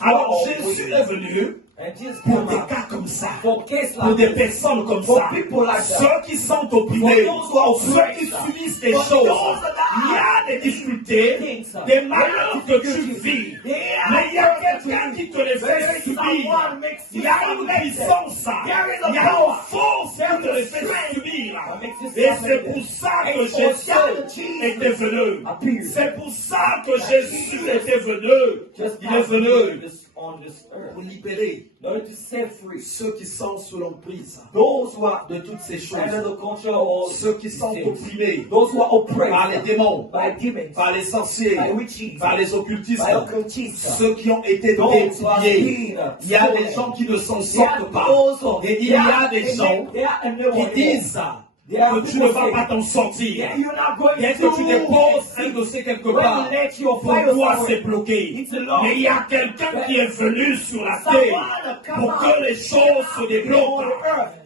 Alors Jésus est venu pour des cas comme ça, pour des personnes comme ça, ceux qui sont opprimés, ceux qui subissent des choses. Il y a des difficultés, des malheurs que tu vis, mais il y a quelqu'un qui te les fait subir. Il y a une puissance, il y a une force qui te les fait subir. Et c'est pour ça que Jésus était venu. C'est pour ça que Jésus était venu. Il est venu pour libérer ceux qui sont sous l'emprise de toutes ces choses, ceux qui sont opprimés par les démons, par les sorciers, par les occultistes, ceux qui ont été déviés. Il y a des gens qui ne s'en sortent pas. Et il y a des gens qui disent que tu ne vas pas t'en sortir. Dès que tu déposes un dossier quelque part, pour toi c'est bloqué. Mais il y a quelqu'un qui est venu sur la terre pour que les choses se débloquent.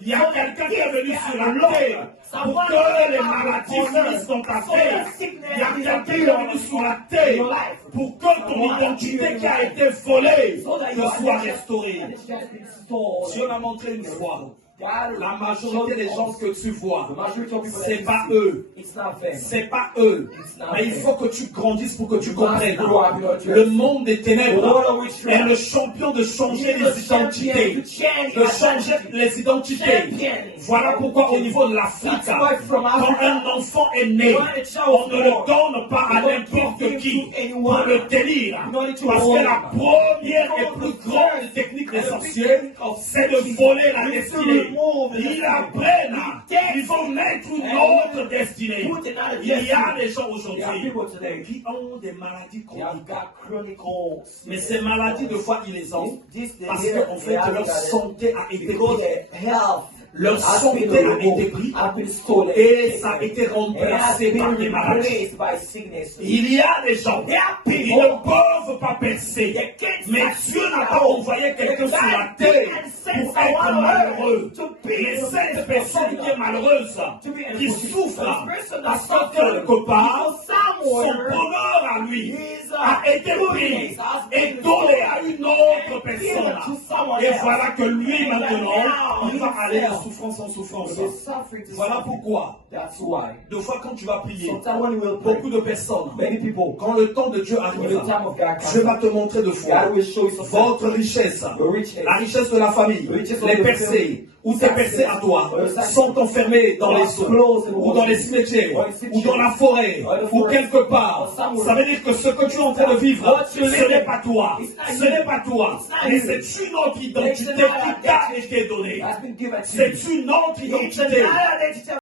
Il y a quelqu'un qui est venu sur la terre pour que les maladies finissent dans ta terre. Il y a quelqu'un qui est venu sur la terre pour que ton identité qui a été volée te soit restaurée. Dieu m'a montré une fois. La majorité des gens que tu vois, c'est pas eux. C'est pas eux. Mais il faut que tu grandisses pour que tu comprennes. Le monde des ténèbres est le champion de changer les identités. De changer les identités. Voilà pourquoi au niveau de l'Afrique, quand un enfant est né, on ne le donne pas à n'importe qui pour le tenir. Parce que la première et plus grande technique des sorciers, c'est de voler la destinée. Ils apprennent, ils vont mettre une autre destinée. Il y a des gens aujourd'hui qui ont des maladies chroniques. Mais ces maladies, de fois, ils les ont parce qu'en fait, leur santé a été prise. Leur santé a été prise et ça a été remplacé par des maladies. Il y a des gens qui ne peuvent pas percer, mais Dieu n'a pas envoyé quelqu'un sur la terre pour être malheureux. Mais cette personne qui est malheureuse, qui souffre, parce que quelque part, son bonheur à lui a été pris et donné à une autre personne. Et voilà que lui maintenant, il va aller de souffrance en souffrance. Voilà pourquoi, deux fois quand tu vas prier, beaucoup de personnes, quand le temps de Dieu arrive, Dieu va te montrer deux fois votre richesse, la richesse de la famille, les percées, ou tes percées à toi, sont enfermés dans les eaux, ou dans les cimetières, ou dans la forêt, ou quelque part. Ça veut dire que ce que tu es en train de vivre, ce n'est pas toi. Ce n'est pas toi. Mais c'est une autre identité qui t'a été donnée. C'est une autre identité.